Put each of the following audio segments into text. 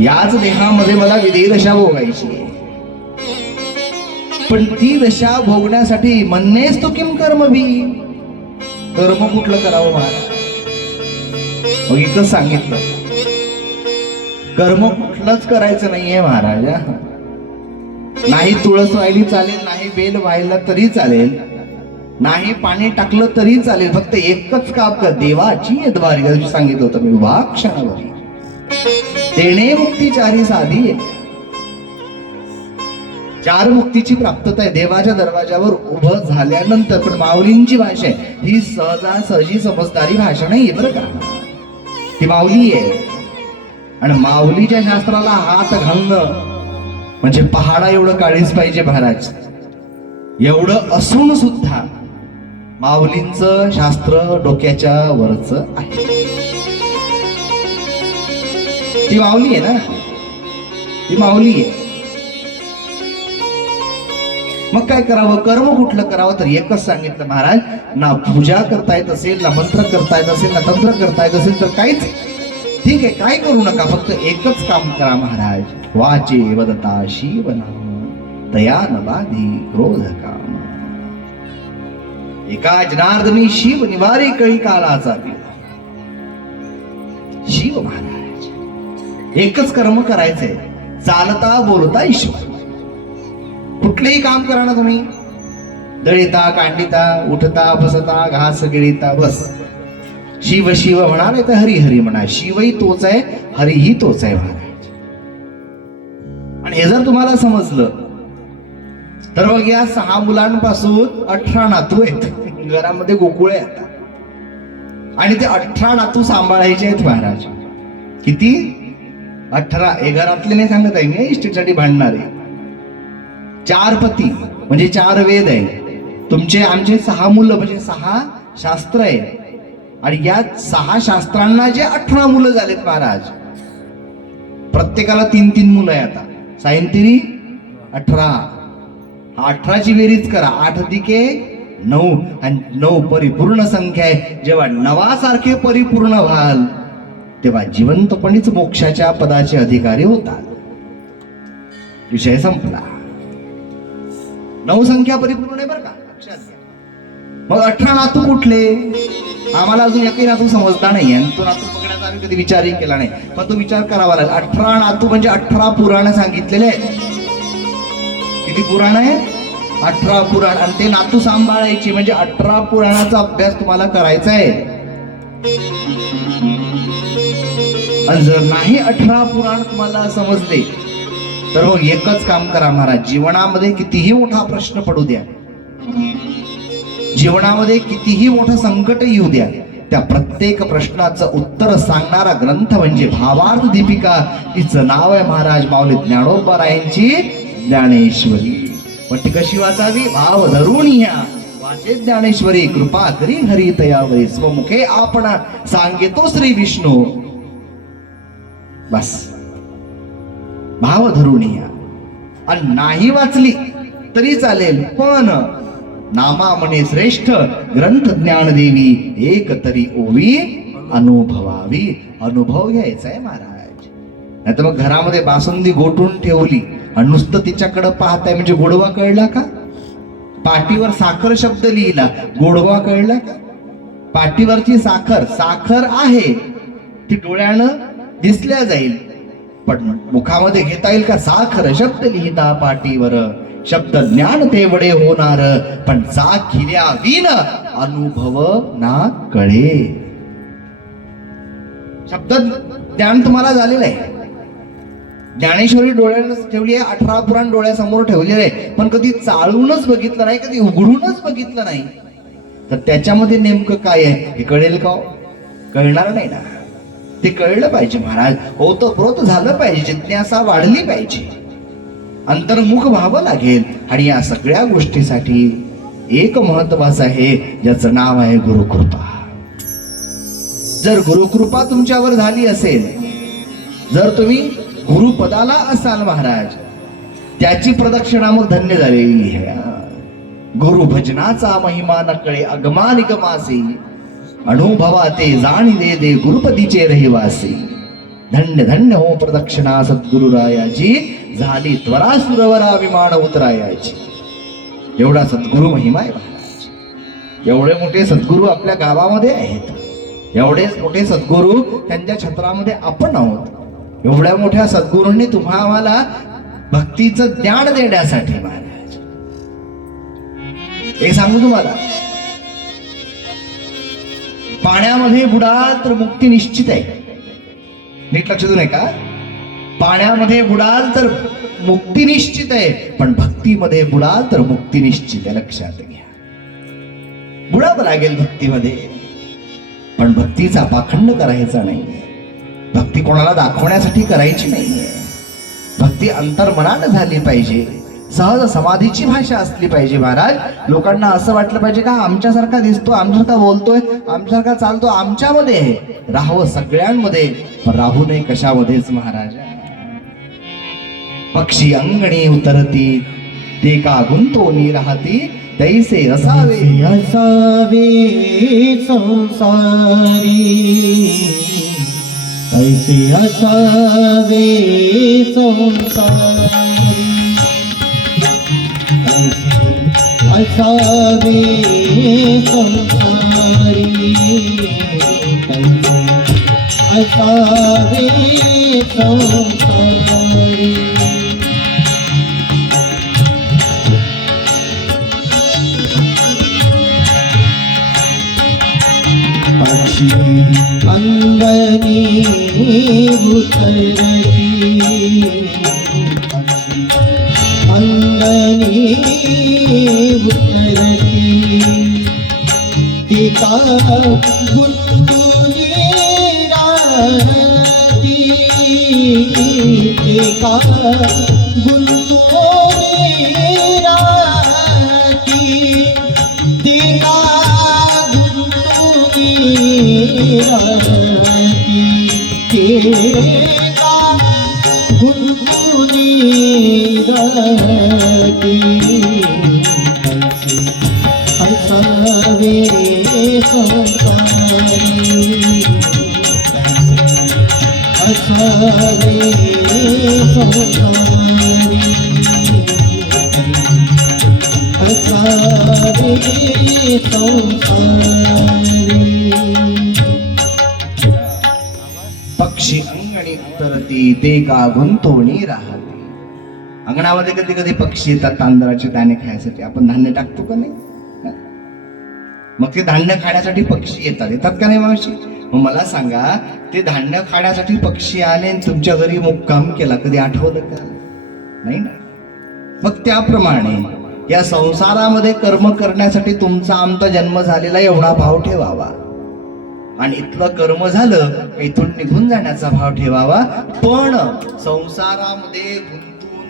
याच देहामध्ये मला विधी दशा भोगायची पण ती दशा भोगण्यासाठी म्हणणेच तो किम कर्म भी? कर्म कुठलं करावं महाराज? मग इथं सांगितलं. कर्म कुठलंच करायचं नाहीये महाराजा. नाही तुळस वाहिली चालेल नाही बेल व्हायला तरी चालेल नाही पाणी टाकलं तरी चालेल फक्त एकच काम कर. देवाची द्वारी सांगितलं होतं मी वा क्षणावरी देणे मुक्तीचारी साधी आहे चार मुक्तीची प्राप्तता आहे. देवाच्या दरवाजावर उभं झाल्यानंतर पण माऊलींची भाषा आहे. ही सहजा सहजी समजदारी भाषा नाही बरं का? ती माऊली आहे. आणि माऊलीच्या शास्त्राला हात घालणं म्हणजे पहाडा एवढं काळीच पाहिजे महाराज. एवढं असून सुद्धा माऊलींचं शास्त्र डोक्याच्या वरच आहे. ती माऊली आहे ना? ती माऊली आहे. मग काय करावं? कर्म कुठलं करावं? तर एकच सांगितलं महाराज ना पूजा करता येत असेल ना मंत्र करता येत असेल ना तंत्र करता येत असेल तर काहीच ठीक आहे काय करू नका फक्त एकच काम करा महाराज. वाचे वदता शिव तया न बाधी क्रोध काम. एका जनार्दनी शिव निवारी कळी कालाचा शिव महाराज. एकच कर्म करायचंय. चालता बोलता ईश्वर. कुठलेही काम करा ना तुम्ही. दळिता कांडिता उठता बसता घास गिळिता बस. शिव शिव म्हणाले तर हरी हरी म्हणा शिवही तोच आहे हरीही तोच आहे म्हणा आणि हे जर तुम्हाला समजलं तर मग या सहा मुलांपासून अठरा नातू आहेत. घरामध्ये गोकुळे आहेत आणि ते अठरा नातू सांभाळायचे आहेत महाराज. किती? अठरा एगारातले नाही सांगत आहे मी भांडणार आहे. चार पती म्हणजे चार वेद आहे. तुमचे आमचे सहा मुलं म्हणजे सहा शास्त्र आहे. आणि या सहा शास्त्रांना जे अठरा मुलं झालेत महाराज प्रत्येकाला तीन तीन मुलं आहे आता. सायंतिरी अठरा. अठराची बेरीज करा. आठ दिके नऊ. आणि नऊ परिपूर्ण संख्या आहे. जेव्हा नवासारखे परिपूर्ण व्हाल तेव्हा जिवंतपणीच मोक्षाच्या पदाचे अधिकारी होतात. विषय संपला. नऊ संख्या परिपूर्ण आहे बरं का? लक्षात घ्या. मग अठरा नातू कुठले? आम्हाला अजून एकही नातू समजला नाही आणि तो नातू बघण्याचा आम्ही कधी विचारही केला नाही. पण तो विचार करावा लागेल. अठरा नातू म्हणजे अठरा पुराण सांगितलेले आहेत. किती पुराण आहे? अठरा पुराण. आणि ते नातू सांभाळायची. म्हणजे अठरा पुराणाचा अभ्यास तुम्हाला करायचा आहे. आणि जर नाही अठरा पुराण तुम्हाला समजले तर मग एकच काम करा महाराज. जीवनामध्ये कितीही मोठा प्रश्न पडू द्या. जीवनामध्ये कितीही मोठं संकट येऊ द्या त्या प्रत्येक प्रश्नाचं उत्तर सांगणारा ग्रंथ म्हणजे भावार्थ दीपिका. हिचं नाव आहे महाराज माऊली ज्ञानोबरायांची ज्ञानेश्वरी. पण ती कशी वाचावी? भाव धरून या. वाचे ज्ञानेश्वरी कृपा करी हरी तयावरी स्वमुखे आपण. सांगितो श्री विष्णू. बस. भाव धरून या. आणि नाही वाचली तरी चालेल पण नामा म्हणे श्रेष्ठ ग्रंथ ज्ञान देवी एक तरी ओवी अनुभवावी. अनुभव घ्यायचा आहे महाराज. नाही तर मग घरामध्ये बासुंदी गोठून ठेवली आणि नुसतं तिच्याकडे पाहताय म्हणजे गोडवा कळला का? पाटीवर साखर शब्द लिहिला. गोडवा कळला का? पाटीवरची साखर साखर आहे. ती डोळ्यानं दिसल्या जाईल. पण मुखामध्ये घेता येईल का साखर? शब्द लिहिता पाटीवर शब्द ज्ञान तेवढे होणार पण साखिल्या विन अनुभव ना कळे. शब्द ज्ञान तुम्हाला झालेलं आहे. ज्ञानेश्वरी डोळ्यानं ठेवली आहे अठरा पुराण डोळ्यासमोर ठेवलेलं आहे. पण कधी चाळूनच बघितलं नाही कधी उघडूनच बघितलं नाही. तर त्याच्यामध्ये नेमकं काय आहे? हे कळेल का हो? कळणार नाही ना. ते कळलं पाहिजे महाराज. होतं प्रोत झालं पाहिजे जिज्ञासा वाढली पाहिजे. अंतर्मुख व्हावं लागेल. आणि या सगळ्या गोष्टीसाठी एक महत्वाचं आहे ज्याचं नाव आहे गुरुकृपा. जर गुरुकृपा तुमच्यावर झाली असेल जर तुम्ही गुरुपदाला असाल महाराज त्याची प्रदक्षिणा मग धन्य झालेली आहे. गुरु भजनाचा महिमा नकळे अगमानिगमासी. अनुभवा ते जाणी दे दे गुरुपतीचे रहिवासी धन्य धन्य हो प्रदक्षिणा सद्गुरुरायाची झाली त्वरा सुरवरा विमान उतरायाची एवढा सद्गुरु महिमा आहे महाराज एवढे मोठे सद्गुरू आपल्या गावामध्ये आहेत एवढेच मोठे सद्गुरू त्यांच्या छत्रामध्ये आपण आहोत एवढ्या मोठ्या सद्गुरूंनी तुम्हा आम्हाला भक्तीचं ज्ञान देण्यासाठी महाराज एक सांगू तुम्हाला पाण्यामध्ये बुडाल तर मुक्ती निश्चित आहे. नीट लक्ष देऊ नये का पाण्यामध्ये बुडाल तर मुक्ती निश्चित आहे पण भक्तीमध्ये बुडाल तर मुक्ती निश्चित आहे. लक्षात घ्या. बुडावं लागेल भक्तीमध्ये पण भक्तीचा पाखंड करायचा नाही भक्ती कोणाला दाखवण्यासाठी करायची नाहीये. भक्ती अंतर्मनानं झाली पाहिजे. सहज समाधीची भाषा असली पाहिजे महाराज. लोकांना असं वाटलं पाहिजे का आमच्यासारखा दिसतो आमच्यासारखा बोलतोय आमच्यासारखा चालतो आमच्यामध्ये आहे. राहावं सगळ्यांमध्ये. पण राहू नये कशामध्येच महाराज. पक्षी अंगणे उतरती ते का गुंतोनी राहती तैसे असावे. असावे संसारी. ऐसे असावे संसारी. ऐसे असावे संसारी ऐसे असावे संसारी। पक्षी अंगनी उतरती पक्षी अंगनी उतरती टीका गुंतुनी राहती टीका गुंतुनी राहती टीका गुंतुनी राहती असावे संसारी असावे संसारी असावे संसारी पक्षी अंगणी उतरती ते का गुंतवणी अंगणामध्ये कधी कधी पक्षी येतात तांदळाचे दाणे खाण्यासाठी आपण धान्य टाकतो का नाही? मग ते धान्य खाण्यासाठी पक्षी येतात. येतात का नाही मावशी? मग मला सांगा ते धान्य खाण्यासाठी पक्षी आले आणि तुमच्या घरी मुक्काम केला. कधी आठवलं का? नाही ना? मग त्याप्रमाणे या संसारामध्ये कर्म करण्यासाठी तुमचा आमचा जन्म झालेला एवढा भाव ठेवावा. आणि इथलं कर्म झालं इथून निघून जाण्याचा भाव ठेवावा. पण संसारामध्ये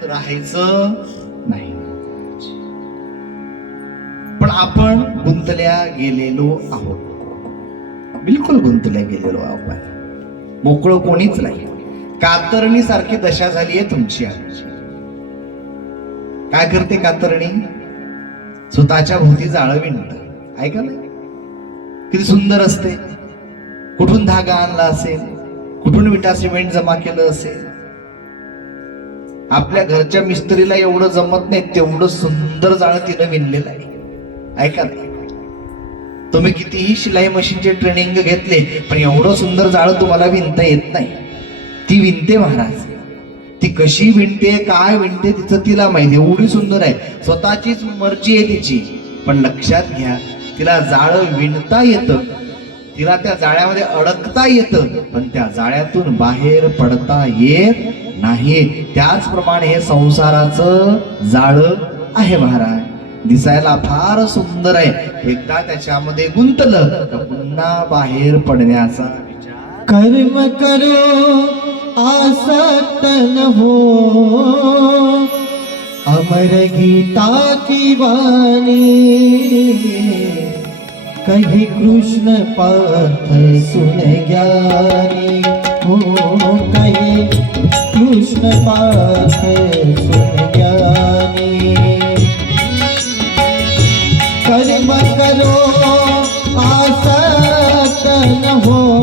राहायचं नाही. पण आपण गुंतल्या गेलेलो आहोत. बिलकुल गुंतल्या गेलेलो आपण. मोकळं कोणीच नाही. कातरणी सारखी दशा झाली आहे तुमची काय करते कातरणी? स्वतःच्या भोवती जाळं विणत. ऐका ना किती सुंदर असते. कुठून धागा आणला असेल? कुठून विटा सिमेंट जमा केलं असेल? आपल्या घरच्या मिस्त्रीला एवढं जमत नाही तेवढं सुंदर जाळं तिनं विणलेलं आहे. ऐका ना. तुम्ही कितीही शिलाई मशीनचे ट्रेनिंग घेतले पण एवढं सुंदर जाळं तुम्हाला विणता येत नाही. ती विणते महाराज. ती कशी विणते काय विणते तिचं तिला माहिती एवढी सुंदर आहे. स्वतःचीच मर्जी आहे तिची. पण लक्षात घ्या तिला जाळं विणता येतं. तिला त्या जाळ्यामध्ये अडकता येतं पण त्या जाळ्यातून बाहेर पडता येत नाही. त्याचप्रमाणे हे संसाराचं जाळ आहे महाराज. दिसायला फार सुंदर आहे. एकदा त्याच्यामध्ये गुंतलं तर पुन्हा बाहेर पडण्याचा विचार कर्म करो आसक्त न हो. अमर गीता की वाणी. कही कृष्ण पार्थ सुन ज्ञानी। हो, हो कही कृष्ण पार्थ सुन ज्ञानी। कर्म करो आसक्त न हो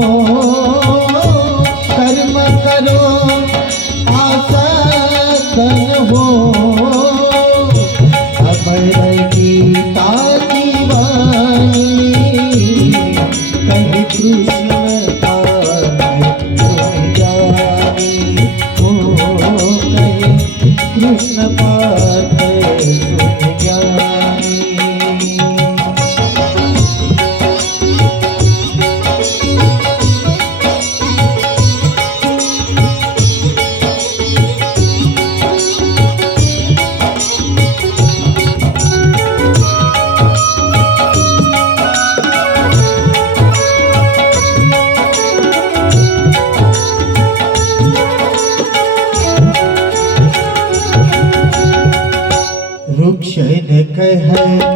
இல்லமா है है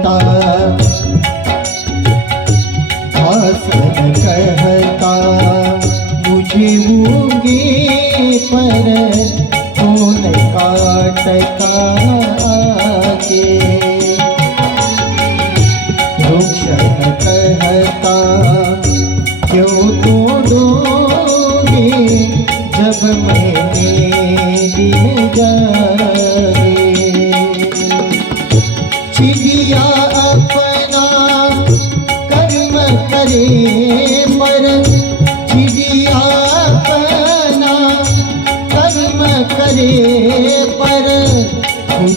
करे पर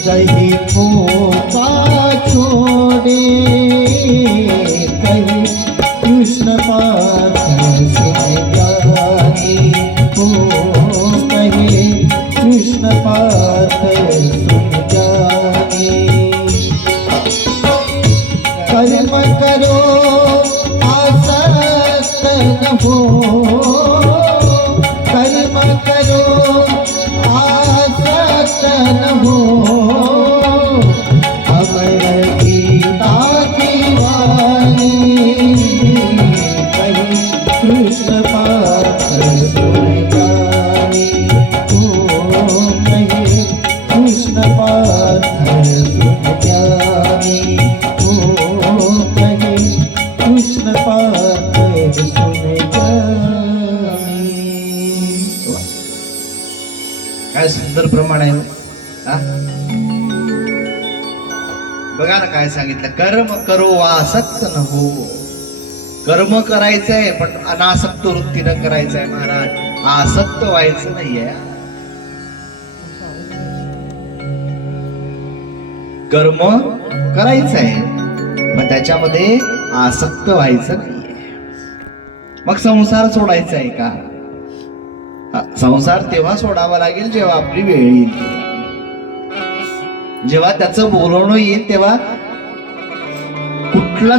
जही ही छोड़े। कही कृष्ण पाठ हो कहे कृष्ण कर्म करो आसक्त न हो। प्रमाण. आहे बघा ना काय सांगितलं. कर्म करो आसक्त न हो. कर्म करायचंय पण अनासक्त वृत्तीनं करायचंय महाराज. आसक्त व्हायचं नाहीये. कर्म करायचंय पण त्याच्यामध्ये आसक्त व्हायचं नाहीये. मग संसार सोडायचा आहे का? संसार तेव्हा सोडावा लागेल जेव्हा आपली वेळ येईल. जेव्हा त्याचं बोलवणं येईल तेव्हा कुठलाच